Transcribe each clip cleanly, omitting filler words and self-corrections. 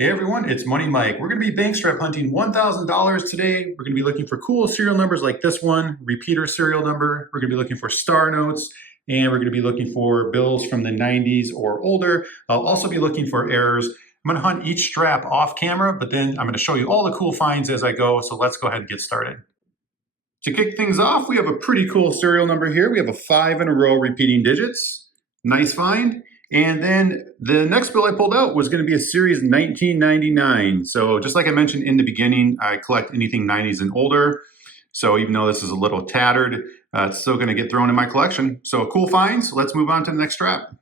Hey everyone, it's Money Mike. We're going to be bank strap hunting $1,000 today. We're going to be looking for cool serial numbers like this one, repeater serial number. We're going to be looking for star notes, and we're going to be looking for bills from the 90s or older. I'll also be looking for errors. I'm going to hunt each strap off camera, but then I'm going to show you all the cool finds as I go. So let's go ahead and get started. To kick things off, we have a pretty cool serial number here. We have a 5 in a row repeating digits. Nice find. And then the next bill I pulled out was going to be a series 1999. So just like I mentioned in the beginning, I collect anything 90s and older. So even though this is a little tattered, it's still going to get thrown in my collection. So cool find. So let's move on to the next strap.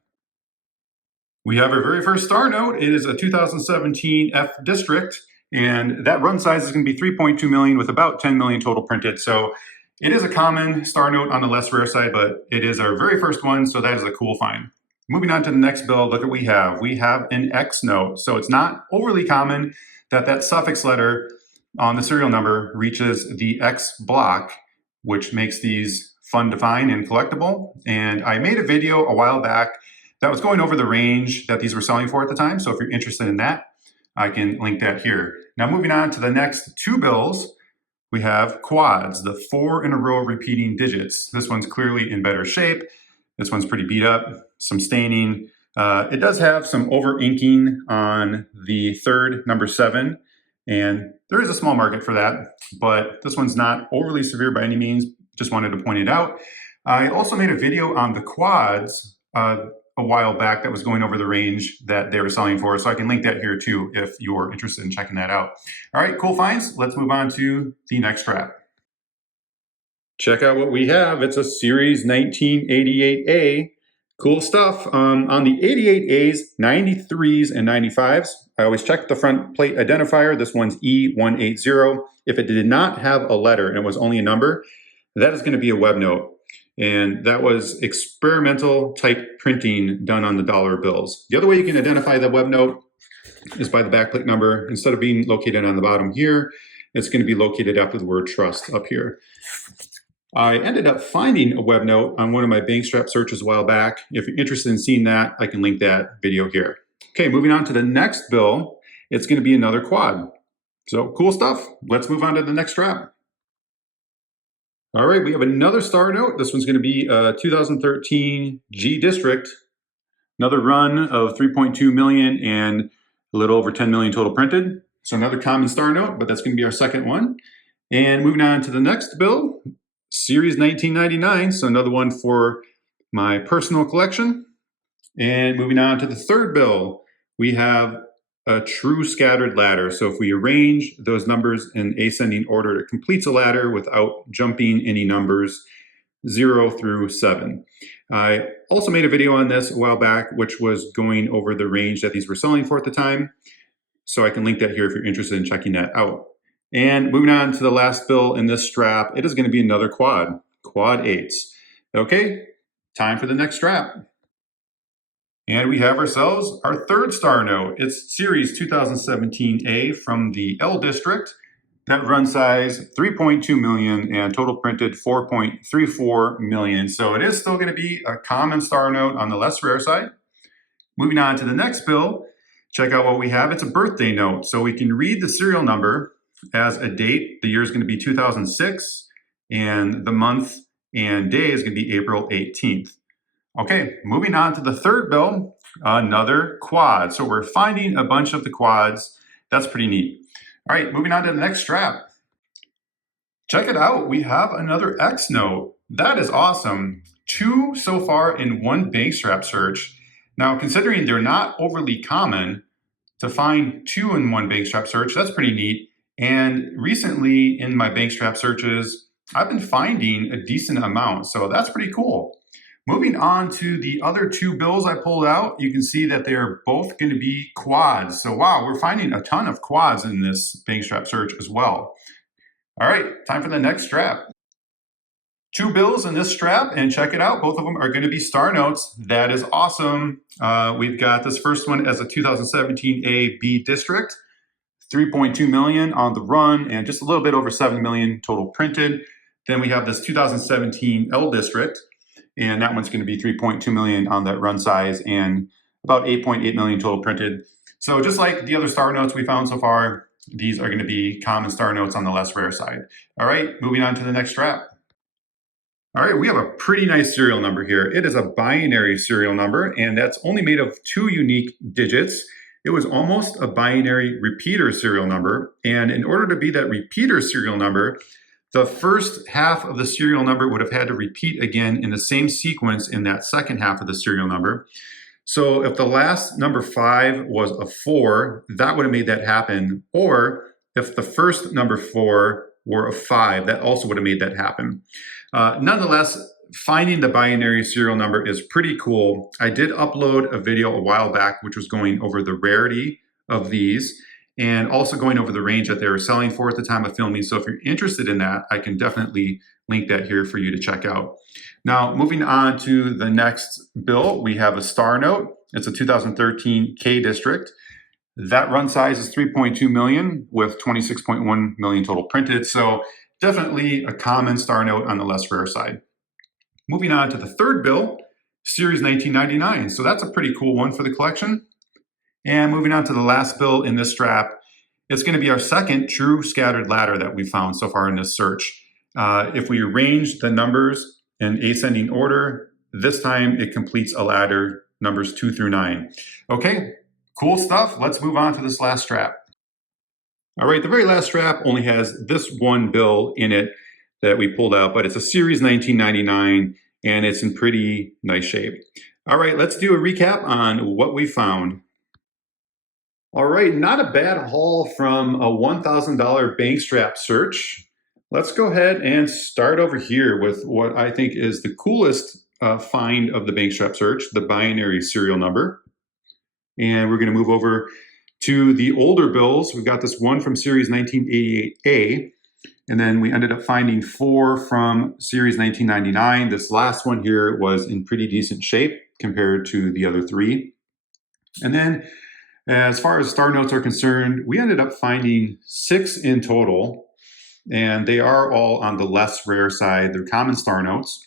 We have our very first star note. It is a 2017 F District. And that run size is going to be 3.2 million with about 10 million total printed. So it is a common star note on the less rare side, but it is our very first one. So that is a cool find. Moving on to the next bill, look at what we have. We have an X note. So it's not overly common that that suffix letter on the serial number reaches the X block, which makes these fun to find and collectible. And I made a video a while back that was going over the range that these were selling for at the time. So if you're interested in that, I can link that here. Now moving on to the next two bills, we have quads, the 4 in a row repeating digits. This one's clearly in better shape. This one's pretty beat up, some staining. It does have some over inking on the third, number 7, and there is a small market for that, but this one's not overly severe by any means. Just wanted to point it out. I also made a video on the quads a while back that was going over the range that they were selling for, so I can link that here too if you're interested in checking that out. All right, cool finds. Let's move on to the next strap. Check out what we have. It's a Series 1988A. Cool stuff. On the 88As, 93s, and 95s, I always check the front plate identifier. This one's E180. If it did not have a letter and it was only a number, that is going to be a web note. And that was experimental type printing done on the dollar bills. The other way you can identify the web note is by the backplate number. Instead of being located on the bottom here, it's going to be located after the word trust up here. I ended up finding a web note on one of my bank strap searches a while back. If you're interested in seeing that, I can link that video here. Okay, moving on to the next bill, it's going to be another quad. So cool stuff. Let's move on to the next strap. All right, we have another star note. This one's going to be a 2013 G District. Another run of 3.2 million and a little over 10 million total printed. So another common star note, but that's going to be our second one. And moving on to the next bill, Series 1999, so another one for my personal collection. And moving on to the third bill, we have a true scattered ladder. So if we arrange those numbers in ascending order, it completes a ladder without jumping any numbers 0 through 7. I also made a video on this a while back, which was going over the range that these were selling for at the time. So I can link that here if you're interested in checking that out. And moving on to the last bill in this strap, it is going to be another quad 8s. Okay, time for the next strap. And we have ourselves our third star note. It's Series 2017A from the L District. That run size 3.2 million and total printed 4.34 million. So it is still going to be a common star note on the less rare side. Moving on to the next bill, check out what we have. It's a birthday note. So we can read the serial number as a date. The year is going to be 2006, and the month and day is going to be April 18th. Okay, moving on to the third bill, another quad. So we're finding a bunch of the quads. That's pretty neat. All right, moving on to the next strap. Check it out. We have another X note. That is awesome. 2 so far in one bank strap search. Now, considering they're not overly common, to find 2 in one bank strap search, that's pretty neat. And recently in my bank strap searches, I've been finding a decent amount. So that's pretty cool. Moving on to the other 2 bills I pulled out, you can see that they're both going to be quads. So wow, we're finding a ton of quads in this bank strap search as well. All right, time for the next strap. 2 bills in this strap, and check it out. Both of them are going to be star notes. That is awesome. We've got this first one as a 2017 A B District. 3.2 million on the run and just a little bit over 7 million total printed. Then we have this 2017 L District, and that one's going to be 3.2 million on that run size and about 8.8 million total printed. So just like the other star notes we found so far, these are going to be common star notes on the less rare side. All right, moving on to the next strap. All right, we have a pretty nice serial number here. It is a binary serial number, and that's only made of 2 unique digits. It was almost a binary repeater serial number, and in order to be that repeater serial number, the first half of the serial number would have had to repeat again in the same sequence in that second half of the serial number. So if the last number 5 was a 4, that would have made that happen. Or if the first number 4 were a 5, that also would have made that happen. Nonetheless, finding the binary serial number is pretty cool. I did upload a video a while back which was going over the rarity of these and also going over the range that they were selling for at the time of filming. So if you're interested in that, I can definitely link that here for you to check out. Now, moving on to the next bill, we have a star note. It's a 2013 K district. That run size is 3.2 million with 26.1 million total printed. So definitely a common star note on the less rare side. Moving on to the third bill, Series 1999. So that's a pretty cool one for the collection. And moving on to the last bill in this strap, it's going to be our second true scattered ladder that we found so far in this search. If we arrange the numbers in ascending order, this time it completes a ladder, numbers 2 through 9. Okay, cool stuff. Let's move on to this last strap. All right, the very last strap only has this one bill in it that we pulled out, but it's a Series 1999 and it's in pretty nice shape. All right, let's do a recap on what we found. All right, not a bad haul from a $1,000 bank strap search. Let's go ahead and start over here with what I think is the coolest find of the bank strap search, the binary serial number. And we're going to move over to the older bills. We've got this one from Series 1988A, and then we ended up finding 4 from Series 1999. This last one here was in pretty decent shape compared to the other 3. And then as far as star notes are concerned, we ended up finding 6 in total, and they are all on the less rare side. They're common star notes.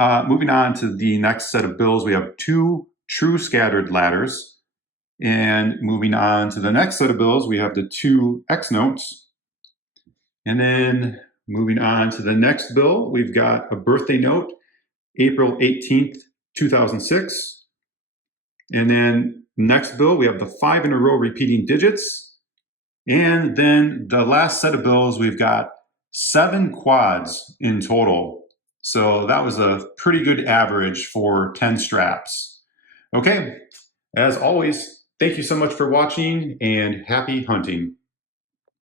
Moving on to the next set of bills, we have 2 true scattered ladders. And moving on to the next set of bills, we have the 2 X notes. And then moving on to the next bill, we've got a birthday note, April 18th, 2006. And then next bill, we have the 5 in a row repeating digits. And then the last set of bills, we've got 7 quads in total. So that was a pretty good average for 10 straps. Okay, as always, thank you so much for watching and happy hunting.